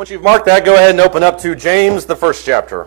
Once you've marked that, go ahead and open up to James, the first chapter.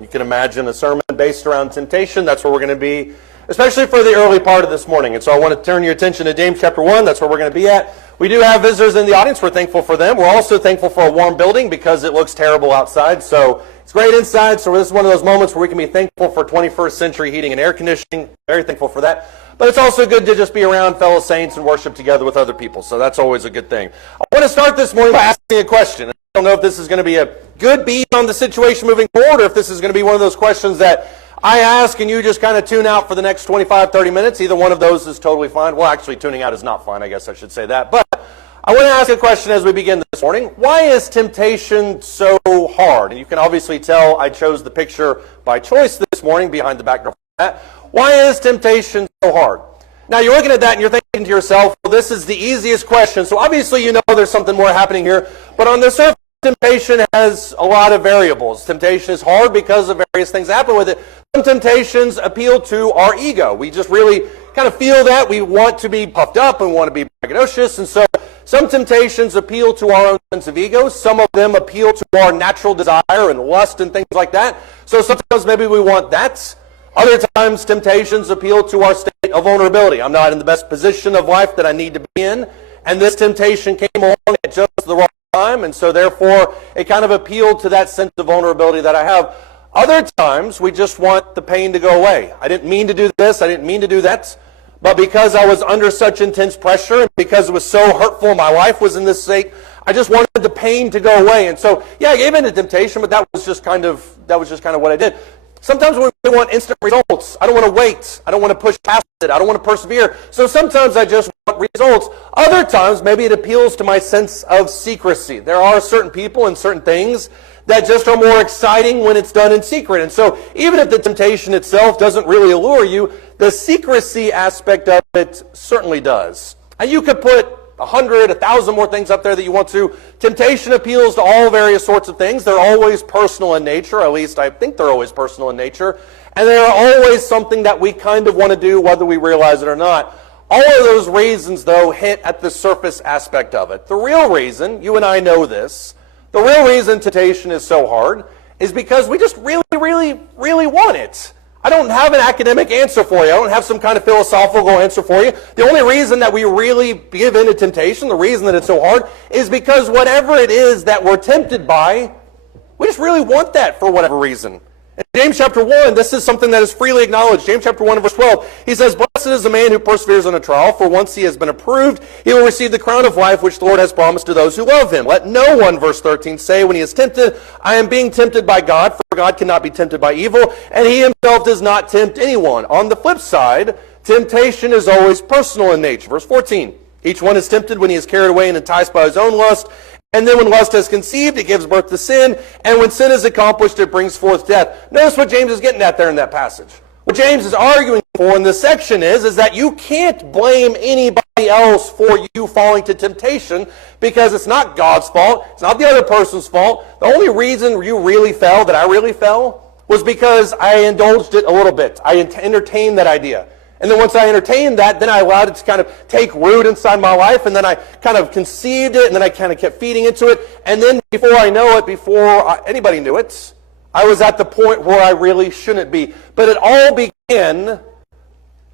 You can imagine a sermon based around temptation. That's where we're going to be, especially for the early part of this morning. And so I want to turn your attention to James chapter 1. That's where we're going to be at. We do have visitors in the audience. We're thankful for them. We're also thankful for a warm building because it looks terrible outside. So it's great inside. So this is one of those moments where we can be thankful for 21st century heating and air conditioning. Very thankful for that. But it's also good to just be around fellow saints and worship together with other people. So that's always a good thing. I want to start this morning by asking a question. I don't know if this is going to be a good beat on the situation moving forward, or if this is going to be one of those questions that I ask and you just kind of tune out for the next 25, 30 minutes. Either one of those is totally fine. Well, actually, tuning out is not fine. I guess I should say that. But I want to ask a question as we begin this morning. Why is temptation so hard? And you can obviously tell I chose the picture by choice this morning behind the backdrop of that. Why is temptation so hard? Now, you're looking at that and you're thinking to yourself, well, this is the easiest question. So obviously you know there's something more happening here. But on the surface, temptation has a lot of variables. Temptation is hard because of various things that happen with it. Some temptations appeal to our ego. We just really kind of feel that. We want to be puffed up and want to be braggadocious. And so some temptations appeal to our own sense of ego. Some of them appeal to our natural desire and lust and things like that. So sometimes maybe we want that. Other times, temptations appeal to our state of vulnerability. I'm not in the best position of life that I need to be in, and this temptation came along at just the wrong time, and so therefore, it kind of appealed to that sense of vulnerability that I have. Other times, we just want the pain to go away. I didn't mean to do this, I didn't mean to do that, but because I was under such intense pressure, and because it was so hurtful, my life was in this state, I just wanted the pain to go away. And so, yeah, I gave in to temptation, but that was just kind of what I did. Sometimes we want instant results. I don't want to wait. I don't want to push past it. I don't want to persevere. So sometimes I just want results. Other times, maybe it appeals to my sense of secrecy. There are certain people and certain things that just are more exciting when it's done in secret. And so even if the temptation itself doesn't really allure you, the secrecy aspect of it certainly does. And you could put 100, 1,000 more things up there that you want to. Temptation appeals to all various sorts of things. They're always personal in nature. At least I think they're always personal in nature. And they are always something that we kind of want to do whether we realize it or not. All of those reasons, though, hit at the surface aspect of it. The real reason, you and I know this, the real reason temptation is so hard is because we just really, really, really want it. I don't have an academic answer for you. I don't have some kind of philosophical answer for you. The only reason that we really give in to temptation, the reason that it's so hard, is because whatever it is that we're tempted by, we just really want that for whatever reason. In James chapter 1, this is something that is freely acknowledged. James chapter 1 and verse 12, he says, "Blessed is the man who perseveres in a trial, for once he has been approved, he will receive the crown of life which the Lord has promised to those who love him. Let no one," verse 13, "say when he is tempted, I am being tempted by God, for God cannot be tempted by evil, and he himself does not tempt anyone." On the flip side, temptation is always personal in nature. Verse 14, "Each one is tempted when he is carried away and enticed by his own lust. And then when lust has conceived, it gives birth to sin. And when sin is accomplished, it brings forth death." Notice what James is getting at there in that passage. What James is arguing for in this section is that you can't blame anybody else for you falling to temptation because it's not God's fault. It's not the other person's fault. The only reason you really fell, that I really fell, was because I indulged it a little bit. I entertained that idea. And then once I entertained that, then I allowed it to kind of take root inside my life, and then I kind of conceived it, and then I kind of kept feeding into it. And then before I know it, before anybody knew it, I was at the point where I really shouldn't be. But it all began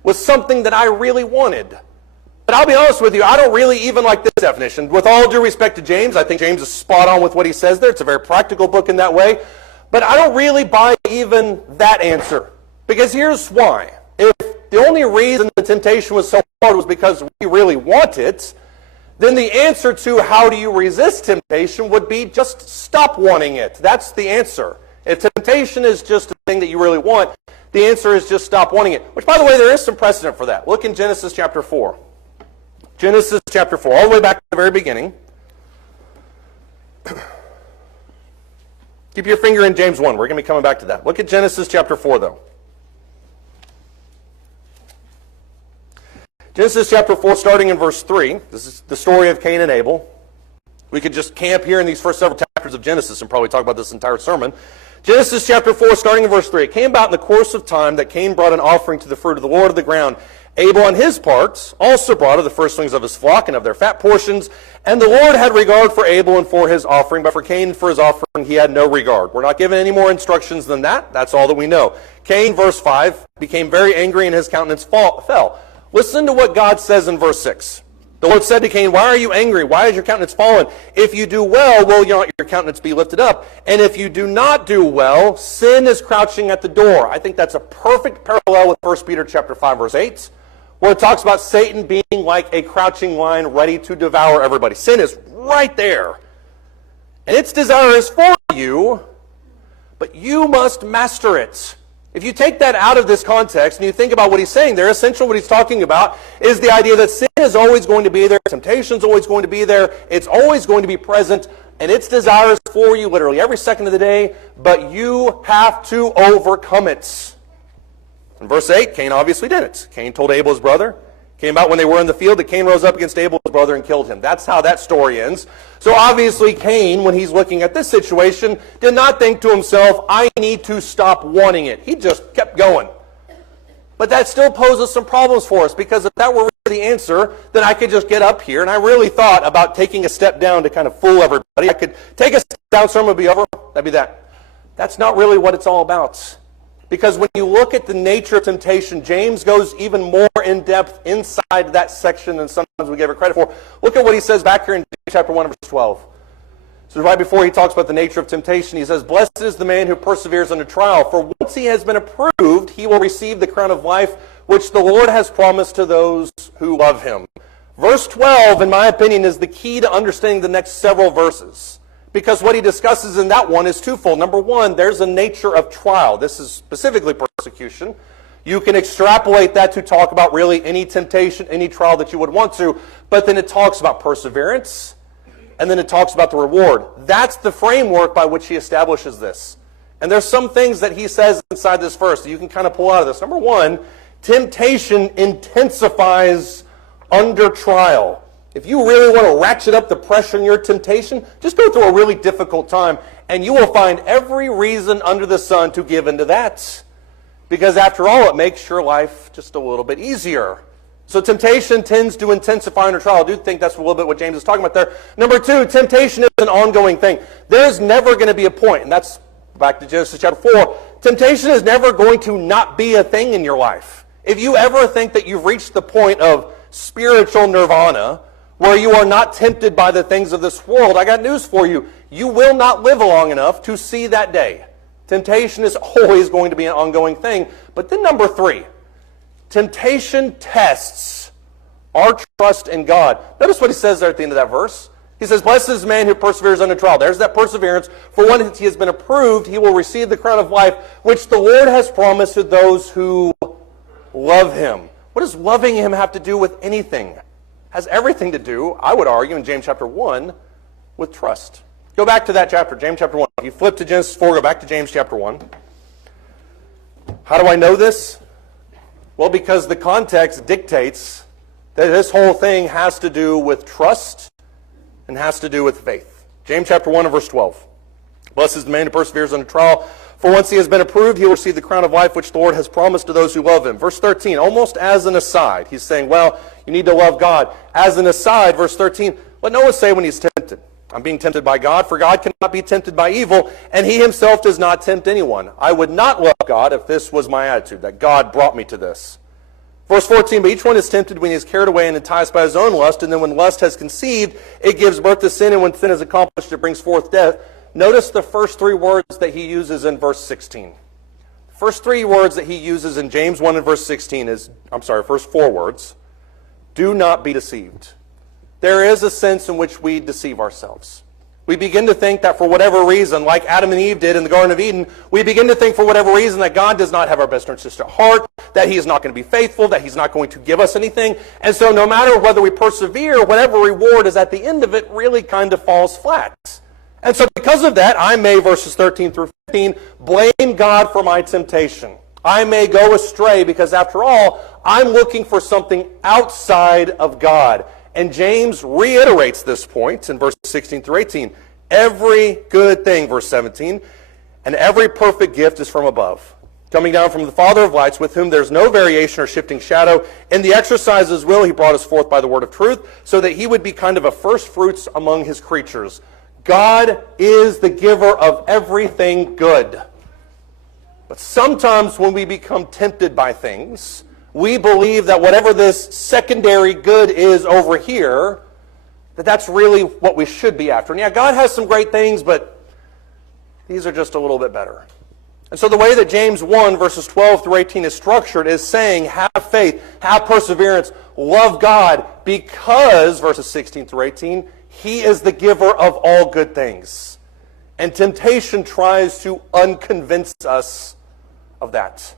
with something that I really wanted. But I'll be honest with you, I don't really even like this definition. With all due respect to James, I think James is spot on with what he says there. It's a very practical book in that way. But I don't really buy even that answer. Because here's why. If the only reason the temptation was so hard was because we really want it, then the answer to how do you resist temptation would be just stop wanting it. That's the answer. If temptation is just a thing that you really want, the answer is just stop wanting it. Which, by the way, there is some precedent for that. Look in Genesis chapter 4. Genesis chapter 4, all the way back to the very beginning. Keep your finger in James 1. We're going to be coming back to that. Look at Genesis chapter 4, though. Genesis chapter 4, starting in verse 3. This is the story of Cain and Abel. We could just camp here in these first several chapters of Genesis and probably talk about this entire sermon. Genesis chapter 4, starting in verse 3. "It came about in the course of time that Cain brought an offering to the fruit of the Lord of the ground. Abel on his part also brought of the firstlings of his flock and of their fat portions, and the Lord had regard for Abel and for his offering, but for Cain and for his offering he had no regard. We're not given any more instructions than that. That's all that we know. Cain, verse 5, became very angry and his countenance fell. Listen to what God says in verse 6. The Lord said to Cain, why are you angry? Why is your countenance fallen? If you do well, will your countenance be lifted up? And if you do not do well, sin is crouching at the door. I think that's a perfect parallel with 1 Peter chapter 5, verse 8, where it talks about Satan being like a crouching lion ready to devour everybody. Sin is right there. And its desire is for you, but you must master it. If you take that out of this context and you think about what he's saying there, essentially what he's talking about is the idea that sin is always going to be there, temptation is always going to be there, it's always going to be present, and its desire is for you literally every second of the day, but you have to overcome it. In verse 8, Cain obviously did it. Cain told Abel his brother. Came out when they were in the field that Cain rose up against Abel his brother and killed him. That's how that story ends. So obviously Cain, when he's looking at this situation, did not think to himself, I need to stop wanting it. He just kept going. But that still poses some problems for us, because if that were really the answer, then I could just get up here, and I really thought about taking a step down to kind of fool everybody. I could take a step down, sermon would be over, that'd be that. That's not really what it's all about. Because when you look at the nature of temptation, James goes even more in depth inside that section than sometimes we give it credit for. Look at what he says back here in chapter 1, verse 12. So right before he talks about the nature of temptation, he says, blessed is the man who perseveres under trial, for once he has been approved, he will receive the crown of life, which the Lord has promised to those who love him. Verse 12, in my opinion, is the key to understanding the next several verses. Because what he discusses in that one is twofold. Number one, there's a nature of trial. This is specifically persecution. You can extrapolate that to talk about really any temptation, any trial that you would want to. But then it talks about perseverance. And then it talks about the reward. That's the framework by which he establishes this. And there's some things that he says inside this verse that you can kind of pull out of this. Number one, temptation intensifies under trial. If you really want to ratchet up the pressure in your temptation, just go through a really difficult time, and you will find every reason under the sun to give into that. Because after all, it makes your life just a little bit easier. So temptation tends to intensify under trial. I do think that's a little bit what James is talking about there. Number two, temptation is an ongoing thing. There's never going to be a point, and that's back to Genesis chapter 4. Temptation is never going to not be a thing in your life. If you ever think that you've reached the point of spiritual nirvana, where you are not tempted by the things of this world, I got news for you. You will not live long enough to see that day. Temptation is always going to be an ongoing thing. But then number three, temptation tests our trust in God. Notice what he says there at the end of that verse. He says, blessed is the man who perseveres under trial. There's that perseverance. For when he has been approved, he will receive the crown of life, which the Lord has promised to those who love him. What does loving him have to do with anything? Has everything to do, I would argue, in James chapter 1, with trust. Go back to that chapter, James chapter 1. If you flip to Genesis 4, go back to James chapter 1. How do I know this? Well, because the context dictates that this whole thing has to do with trust and has to do with faith. James chapter 1 and verse 12. Blessed is the man who perseveres under trial, for once he has been approved, he will receive the crown of life which the Lord has promised to those who love him. Verse 13, almost as an aside, he's saying, well, you need to love God. As an aside, verse 13, let Noah say when he's tempted, I'm being tempted by God, for God cannot be tempted by evil, and he himself does not tempt anyone. I would not love God if this was my attitude, that God brought me to this. Verse 14, but each one is tempted when he is carried away and enticed by his own lust, and then when lust has conceived, it gives birth to sin, and when sin is accomplished, it brings forth death. Notice the first three words that he uses in verse 16. The first three words that he uses in James 1 and verse 16 is, first four words. Do not be deceived. There is a sense in which we deceive ourselves. We begin to think that for whatever reason, like Adam and Eve did in the Garden of Eden, we begin to think for whatever reason that God does not have our best interest at heart, that he is not going to be faithful, that he's not going to give us anything. And so no matter whether we persevere, whatever reward is at the end of it really kind of falls flat. And so because of that, I may, verses 13 through 15, blame God for my temptation. I may go astray because after all, I'm looking for something outside of God. And James reiterates this point in verses 16 through 18. Every good thing, verse 17, and every perfect gift is from above, coming down from the Father of lights, with whom there's no variation or shifting shadow. In the exercise of his will, he brought us forth by the word of truth, so that he would be kind of a first fruits among his creatures. God is the giver of everything good. But sometimes when we become tempted by things, we believe that whatever this secondary good is over here, that's really what we should be after. And yeah, God has some great things, but these are just a little bit better. And so the way that James 1, verses 12 through 18 is structured is saying, have faith, have perseverance, love God, because, verses 16 through 18, he is the giver of all good things. And temptation tries to unconvince us of that.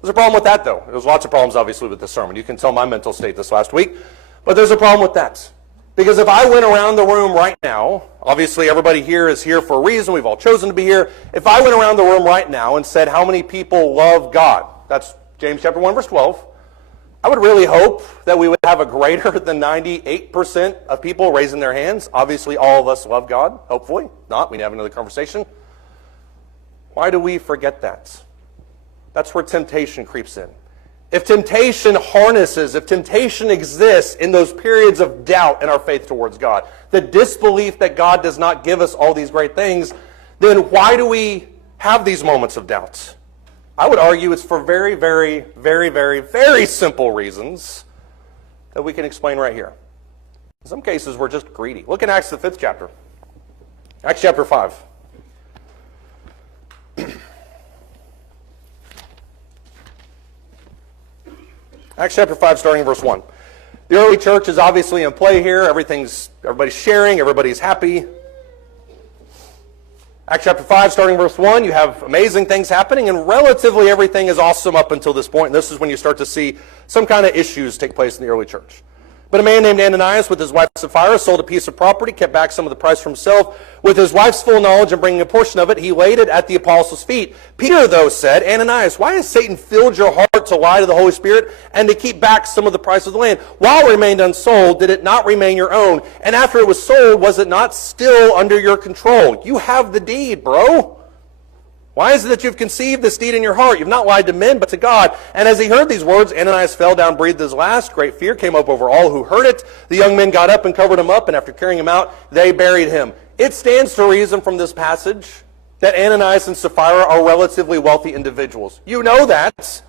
There's a problem with that, though. There's lots of problems, obviously, with this sermon. You can tell my mental state this last week. But there's a problem with that. Because if I went around the room right now, obviously everybody here is here for a reason. We've all chosen to be here. If I went around the room right now and said how many people love God, that's James chapter 1, verse 12, I would really hope that we would have a greater than 98% of people raising their hands. Obviously, all of us love God, hopefully. Not, we'd have another conversation. Why do we forget that? That's where temptation creeps in. If temptation harnesses, if temptation exists in those periods of doubt in our faith towards God, the disbelief that God does not give us all these great things, then why do we have these moments of doubt? I would argue it's for very, very, very, very, very simple reasons that we can explain right here. In some cases, we're just greedy. Look in Acts, the 5th chapter. Acts chapter 5. Acts chapter 5, starting in verse 1. The early church is obviously in play here. Everybody's sharing. Everybody's happy. Acts chapter 5, starting in verse 1, you have amazing things happening, and relatively everything is awesome up until this point. And this is when you start to see some kind of issues take place in the early church. But a man named Ananias with his wife Sapphira sold a piece of property, kept back some of the price for himself. With his wife's full knowledge and bringing a portion of it, he laid it at the apostles' feet. Peter, though, said, Ananias, why has Satan filled your heart to lie to the Holy Spirit and to keep back some of the price of the land? While it remained unsold, did it not remain your own? And after it was sold, was it not still under your control? You have the deed, bro. Why is it that you've conceived this deed in your heart? You've not lied to men, but to God. And as he heard these words, Ananias fell down, breathed his last. Great fear came up over all who heard it. The young men got up and covered him up, and after carrying him out, they buried him. It stands to reason from this passage that Ananias and Sapphira are relatively wealthy individuals. You know that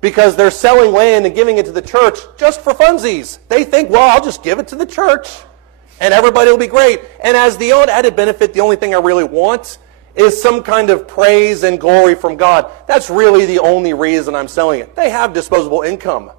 because they're selling land and giving it to the church just for funsies. They think, well, I'll just give it to the church, and everybody will be great. And as the added benefit, the only thing I really want is some kind of praise and glory from God. That's really the only reason I'm selling it. They have disposable income.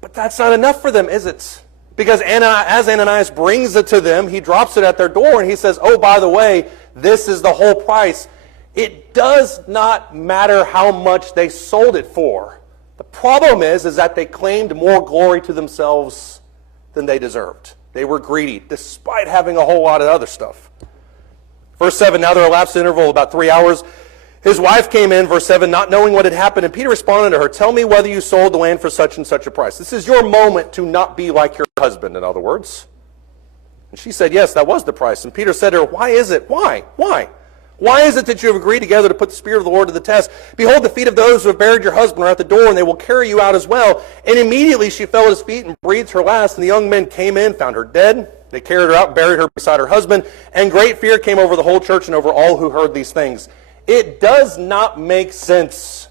But that's not enough for them, is it? Because as Ananias brings it to them, he drops it at their door and he says, oh, by the way, this is the whole price. It does not matter how much they sold it for. The problem is that they claimed more glory to themselves than they deserved. They were greedy, despite having a whole lot of other stuff. Verse 7, now there elapsed an interval of about 3 hours. His wife came in, verse 7, not knowing what had happened, and Peter responded to her, tell me whether you sold the land for such and such a price. This is your moment to not be like your husband, in other words. And she said, yes, that was the price. And Peter said to her, why is it? Why? Why is it that you have agreed together to put the Spirit of the Lord to the test? Behold, the feet of those who have buried your husband are at the door, and they will carry you out as well. And immediately she fell at his feet and breathed her last, and the young men came in, found her dead. They carried her out, buried her beside her husband, and great fear came over the whole church and over all who heard these things. It does not make sense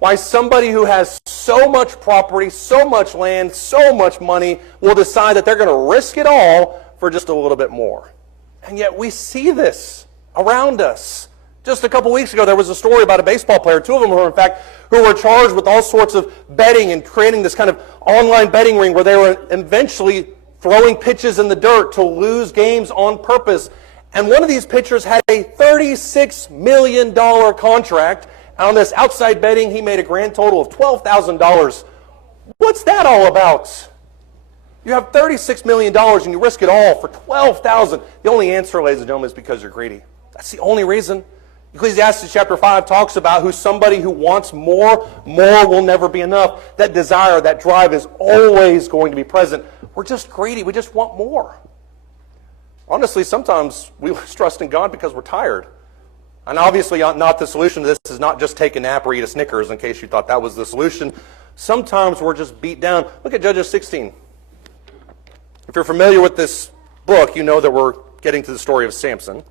why somebody who has so much property, so much land, so much money will decide that they're going to risk it all for just a little bit more. And yet we see this around us. Just a couple weeks ago, there was a story about a baseball player, two of them were, in fact, who were charged with all sorts of betting and creating this kind of online betting ring where they were eventually throwing pitches in the dirt to lose games on purpose. And one of these pitchers had a $36 million contract. And on this outside betting, he made a grand total of $12,000. What's that all about? You have $36 million and you risk it all for $12,000. The only answer, ladies and gentlemen, is because you're greedy. That's the only reason. Ecclesiastes chapter 5 talks about who somebody who wants more will never be enough. That desire, that drive is always going to be present. We're just greedy. We just want more. Honestly, sometimes we lose trust in God because we're tired. And obviously not the solution to this is not just take a nap or eat a Snickers, in case you thought that was the solution. Sometimes we're just beat down. Look at Judges 16. If you're familiar with this book, you know that we're getting to the story of Samson.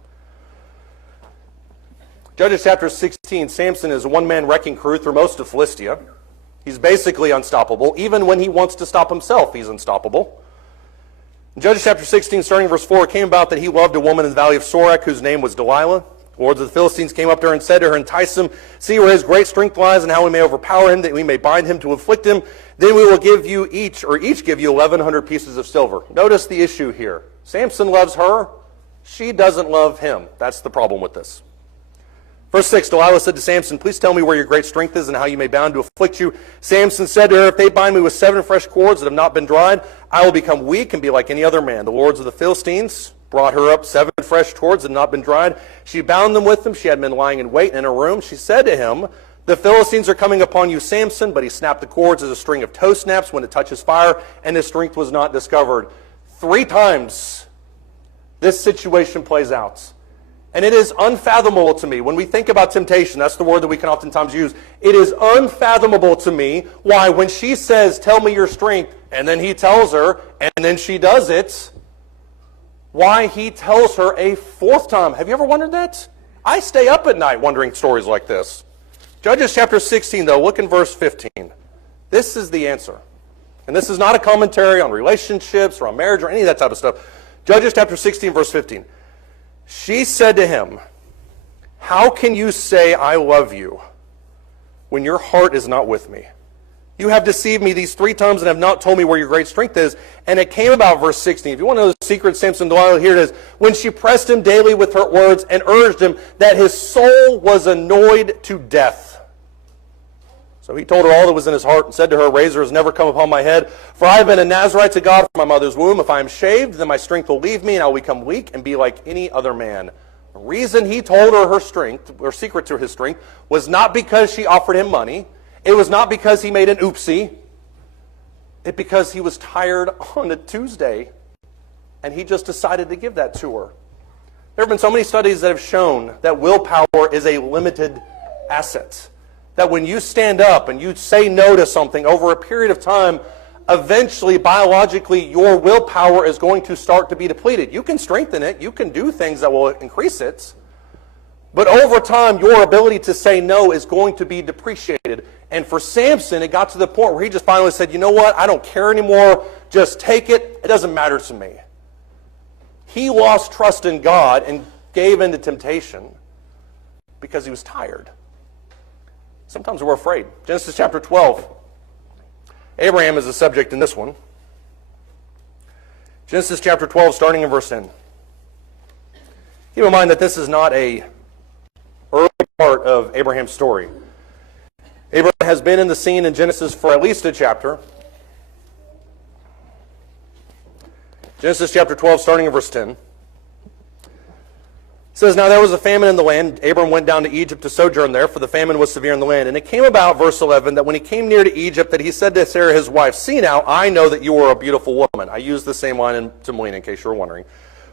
Judges chapter 16, Samson is a one-man wrecking crew through most of Philistia. He's basically unstoppable. Even when he wants to stop himself, he's unstoppable. In Judges chapter 16, starting verse 4, it came about that he loved a woman in the valley of Sorek, whose name was Delilah. The lords of the Philistines came up to her and said to her, entice him, see where his great strength lies and how we may overpower him, that we may bind him to afflict him. Then we will give you each give you 1,100 pieces of silver. Notice the issue here. Samson loves her. She doesn't love him. That's the problem with this. Verse 6, Delilah said to Samson, please tell me where your great strength is and how you may bound to afflict you. Samson said to her, if they bind me with 7 fresh cords that have not been dried, I will become weak and be like any other man. The lords of the Philistines brought her up 7 fresh cords that had not been dried. She bound them with them. She had been lying in wait in her room. She said to him, the Philistines are coming upon you, Samson. But he snapped the cords as a string of tow snaps when it touches fire, and his strength was not discovered. 3 times this situation plays out. And it is unfathomable to me, when we think about temptation, that's the word that we can oftentimes use, it is unfathomable to me why when she says, tell me your strength, and then he tells her, and then she does it, why he tells her a 4th time. Have you ever wondered that? I stay up at night wondering stories like this. Judges chapter 16, though, look in verse 15. This is the answer. And this is not a commentary on relationships or on marriage or any of that type of stuff. Judges chapter 16, verse 15. She said to him, how can you say I love you when your heart is not with me? You have deceived me these 3 times and have not told me where your great strength is. And it came about, verse 16. If you want to know the secret of Samson and Delilah, here it is. When she pressed him daily with her words and urged him that his soul was annoyed to death. So he told her all that was in his heart and said to her, a razor has never come upon my head, for I have been a Nazirite to God from my mother's womb. If I am shaved, then my strength will leave me, and I will become weak and be like any other man. The reason he told her her strength, or secret to his strength, was not because she offered him money. It was not because he made an oopsie. It's because he was tired on a Tuesday, and he just decided to give that to her. There have been so many studies that have shown that willpower is a limited asset. That when you stand up and you say no to something over a period of time, eventually, biologically, your willpower is going to start to be depleted. You can strengthen it. You can do things that will increase it. But over time, your ability to say no is going to be depreciated. And for Samson, it got to the point where he just finally said, you know what? I don't care anymore. Just take it. It doesn't matter to me. He lost trust in God and gave in to temptation because he was tired. Sometimes we're afraid. Genesis chapter 12. Abraham is the subject in this one. Genesis chapter 12, starting in verse 10. Keep in mind that this is not an early part of Abraham's story. Abraham has been in the scene in Genesis for at least a chapter. Genesis chapter 12, starting in verse 10. It says, now there was a famine in the land. Abram went down to Egypt to sojourn there, for the famine was severe in the land. And it came about, verse 11, that when he came near to Egypt, that he said to Sarah his wife, see now, I know that you are a beautiful woman. I use the same line to Melina, in case you were wondering.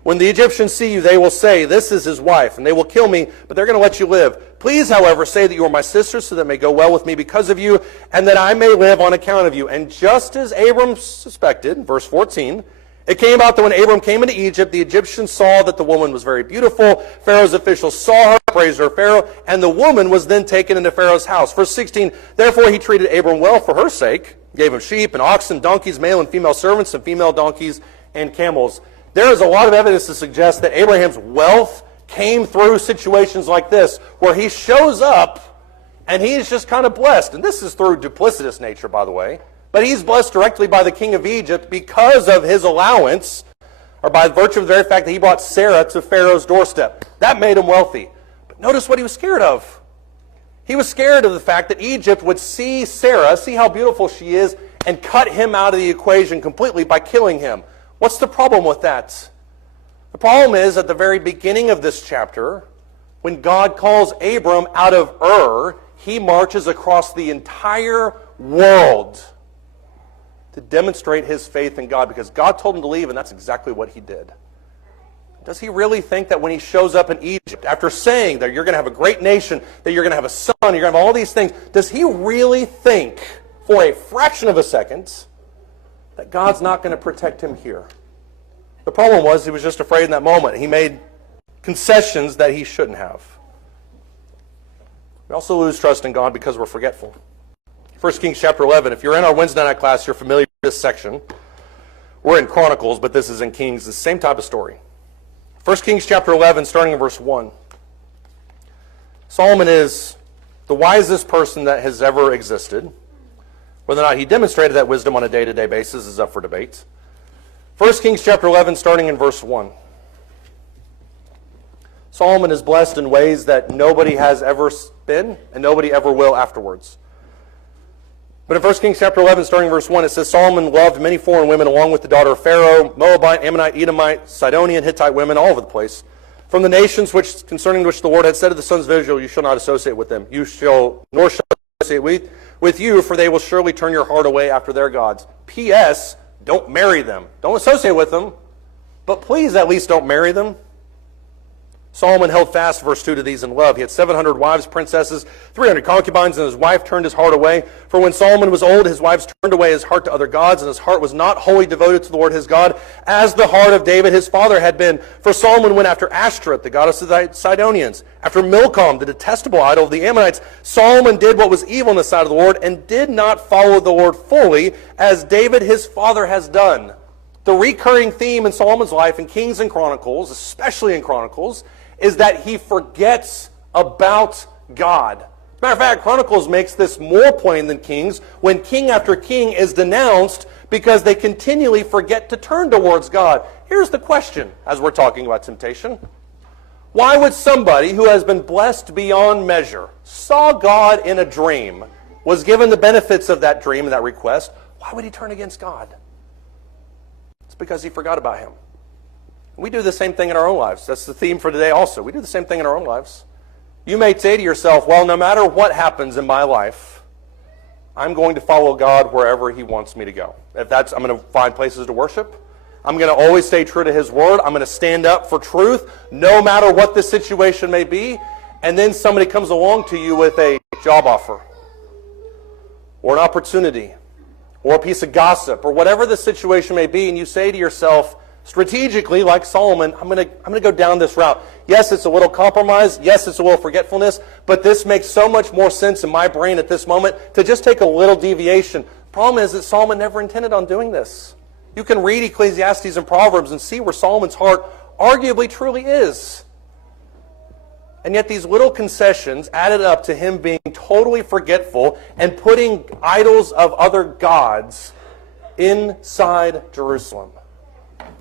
When the Egyptians see you, they will say, this is his wife, and they will kill me, but they're going to let you live. Please, however, say that you are my sister, so that it may go well with me because of you, and that I may live on account of you. And just as Abram suspected, verse 14, it came about that when Abram came into Egypt, the Egyptians saw that the woman was very beautiful. Pharaoh's officials saw her, praised her Pharaoh, and the woman was then taken into Pharaoh's house. Verse 16, therefore he treated Abram well for her sake, gave him sheep and oxen, donkeys, male and female servants, and female donkeys and camels. There is a lot of evidence to suggest that Abraham's wealth came through situations like this, where he shows up and he's just kind of blessed. And this is through duplicitous nature, by the way. But he's blessed directly by the king of Egypt because of his allowance, or by virtue of the very fact that he brought Sarah to Pharaoh's doorstep. That made him wealthy. But notice what he was scared of. He was scared of the fact that Egypt would see Sarah, see how beautiful she is, and cut him out of the equation completely by killing him. What's the problem with that? The problem is, at the very beginning of this chapter, when God calls Abram out of Ur, he marches across the entire world to demonstrate his faith in God, because God told him to leave, and that's exactly what he did. Does he really think that when he shows up in Egypt, after saying that you're going to have a great nation, that you're going to have a son, you're going to have all these things, does he really think for a fraction of a second that God's not going to protect him here? The problem was he was just afraid in that moment. He made concessions that he shouldn't have. We also lose trust in God because we're forgetful. 1 Kings chapter 11. If you're in our Wednesday night class, you're familiar with this section. We're in Chronicles, but this is in Kings. The same type of story. 1 Kings chapter 11, starting in verse 1. Solomon is the wisest person that has ever existed. Whether or not he demonstrated that wisdom on a day-to-day basis is up for debate. 1 Kings chapter 11, starting in verse 1. Solomon is blessed in ways that nobody has ever been and nobody ever will afterwards. But in 1 Kings chapter 11, starting in verse 1, it says, Solomon loved many foreign women along with the daughter of Pharaoh, Moabite, Ammonite, Edomite, Sidonian, Hittite women, all over the place. From the nations concerning which the Lord had said to the sons of Israel, you shall not associate with them. Nor shall associate with you, for they will surely turn your heart away after their gods. P.S. Don't marry them. Don't associate with them, but please at least don't marry them. Solomon held fast, verse 2, to these in love. He had 700 wives, princesses, 300 concubines, and his wife turned his heart away. For when Solomon was old, his wives turned away his heart to other gods, and his heart was not wholly devoted to the Lord his God, as the heart of David his father had been. For Solomon went after Ashtoreth, the goddess of the Sidonians, after Milcom, the detestable idol of the Ammonites. Solomon did what was evil in the sight of the Lord, and did not follow the Lord fully, as David his father has done. The recurring theme in Solomon's life, in Kings and Chronicles, especially in Chronicles, is that he forgets about God. As a matter of fact, Chronicles makes this more plain than Kings when king after king is denounced because they continually forget to turn towards God. Here's the question as we're talking about temptation. Why would somebody who has been blessed beyond measure, saw God in a dream, was given the benefits of that dream and that request, why would he turn against God? It's because he forgot about him. We do the same thing in our own lives. That's the theme for today also. We do the same thing in our own lives. You may say to yourself, well, no matter what happens in my life, I'm going to follow God wherever he wants me to go. I'm going to find places to worship. I'm going to always stay true to his word. I'm going to stand up for truth, no matter what the situation may be. And then somebody comes along to you with a job offer, or an opportunity, or a piece of gossip, or whatever the situation may be, and you say to yourself, strategically, like Solomon, I'm going to go down this route. Yes, it's a little compromise. Yes, it's a little forgetfulness. But this makes so much more sense in my brain at this moment to just take a little deviation. Problem is that Solomon never intended on doing this. You can read Ecclesiastes and Proverbs and see where Solomon's heart arguably truly is. And yet these little concessions added up to him being totally forgetful and putting idols of other gods inside Jerusalem.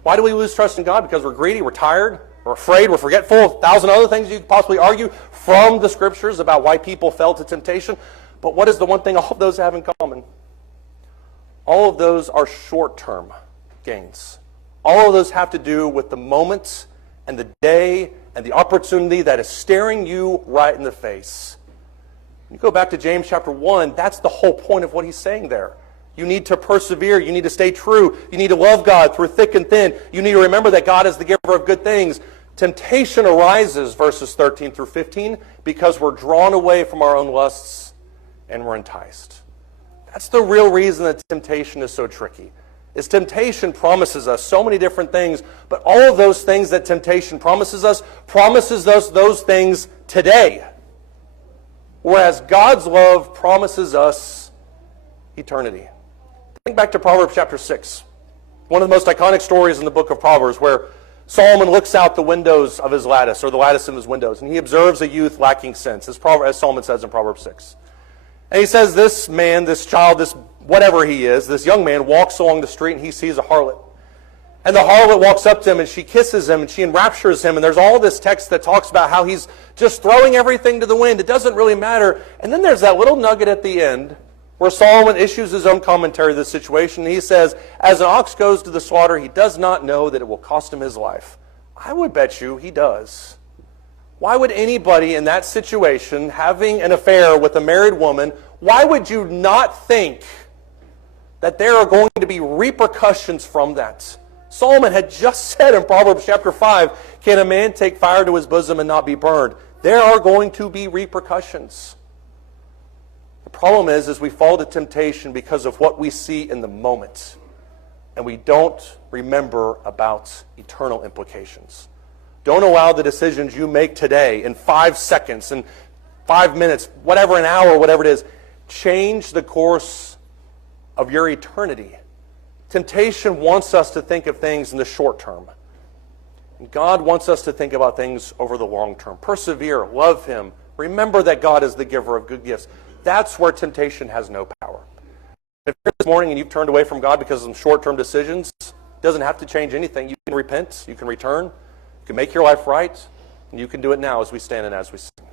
Why do we lose trust in God? Because we're greedy, we're tired, we're afraid, we're forgetful. 1,000 other things you could possibly argue from the Scriptures about why people fell to temptation. But what is the one thing all of those have in common? All of those are short-term gains. All of those have to do with the moment and the day and the opportunity that is staring you right in the face. You go back to James chapter 1, that's the whole point of what he's saying there. You need to persevere. You need to stay true. You need to love God through thick and thin. You need to remember that God is the giver of good things. Temptation arises, verses 13 through 15, because we're drawn away from our own lusts and we're enticed. That's the real reason that temptation is so tricky. Is temptation promises us so many different things, but all of those things that temptation promises us those things today. Whereas God's love promises us eternity. Think back to Proverbs chapter 6. One of the most iconic stories in the book of Proverbs, where Solomon looks out the windows of his lattice, or the lattice of his windows, and he observes a youth lacking sense, as Solomon says in Proverbs 6. And he says, this man, this child, this whatever he is, this young man walks along the street and he sees a harlot. And the harlot walks up to him and she kisses him and she enraptures him. And there's all this text that talks about how he's just throwing everything to the wind. It doesn't really matter. And then there's that little nugget at the end where Solomon issues his own commentary of this situation. He says, as an ox goes to the slaughter, he does not know that it will cost him his life. I would bet you he does. Why would anybody in that situation, having an affair with a married woman, why would you not think that there are going to be repercussions from that? Solomon had just said in Proverbs chapter 5, can a man take fire to his bosom and not be burned? There are going to be repercussions. The problem is we fall to temptation because of what we see in the moment, and we don't remember about eternal implications. Don't allow the decisions you make today in 5 seconds, in 5 minutes, whatever, an hour, whatever it is, change the course of your eternity. Temptation wants us to think of things in the short term. And God wants us to think about things over the long term. Persevere, love Him. Remember that God is the giver of good gifts. That's where temptation has no power. If you're here this morning and you've turned away from God because of some short-term decisions, it doesn't have to change anything. You can repent, you can return, you can make your life right, and you can do it now as we stand and as we sing.